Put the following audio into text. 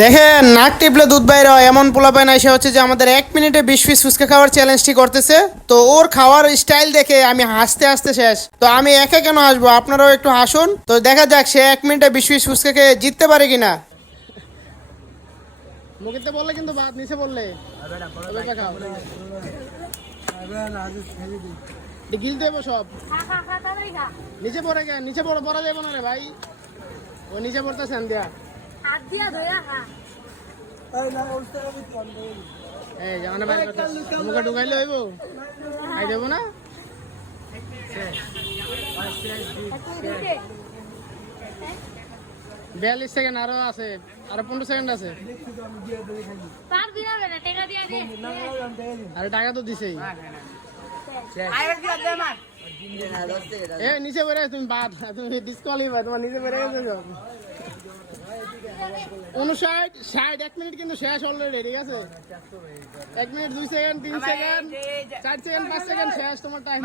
দেখেন নাক টিপলে দুধ বাইর হয় এমন পোলাপাইন এসে হচ্ছে যে আমাদের 1 মিনিটে 20 পিস ফুচকা খাওয়ার চ্যালেঞ্জটি করতেছে। তো ওর খাওয়ার স্টাইল দেখে আমি হাসতে হাসতে শেষ। তো আমি একা কেন হাসবো, আপনারাও একটু হাসুন। তো দেখা যাক সে 1 মিনিটে 20 পিস ফুচকা খেয়ে জিততে পারে কিনা। মুখেতে বললে কিন্তু বাদ, নিচে বললে গিল দেবো সব। নিচে পড়ে গেল, নিচে পড়া যাবো না রে ভাই, ও নিচে পড়তেছেন দিয়া এই জামানে বাইরে মুখে ঢুকাইলে হইব, খাই দেবো না। 42 সেকেন্ড আরো আছে, আরো 15 সেকেন্ড আছে। আরে টাকা তো দিছেই। এ নিচে বেড়ে তুমি বাদ, তুমি ডিসকোয়ালিফাই, তোমার নিচে বেড়ে গেছে। 59, 60, 1 মিনিট কিন্তু শেষ অলরেডি, ঠিক আছে? 1 minute 2 second, 3 second, 4 second, 5 second শেষ তোমার টাইম।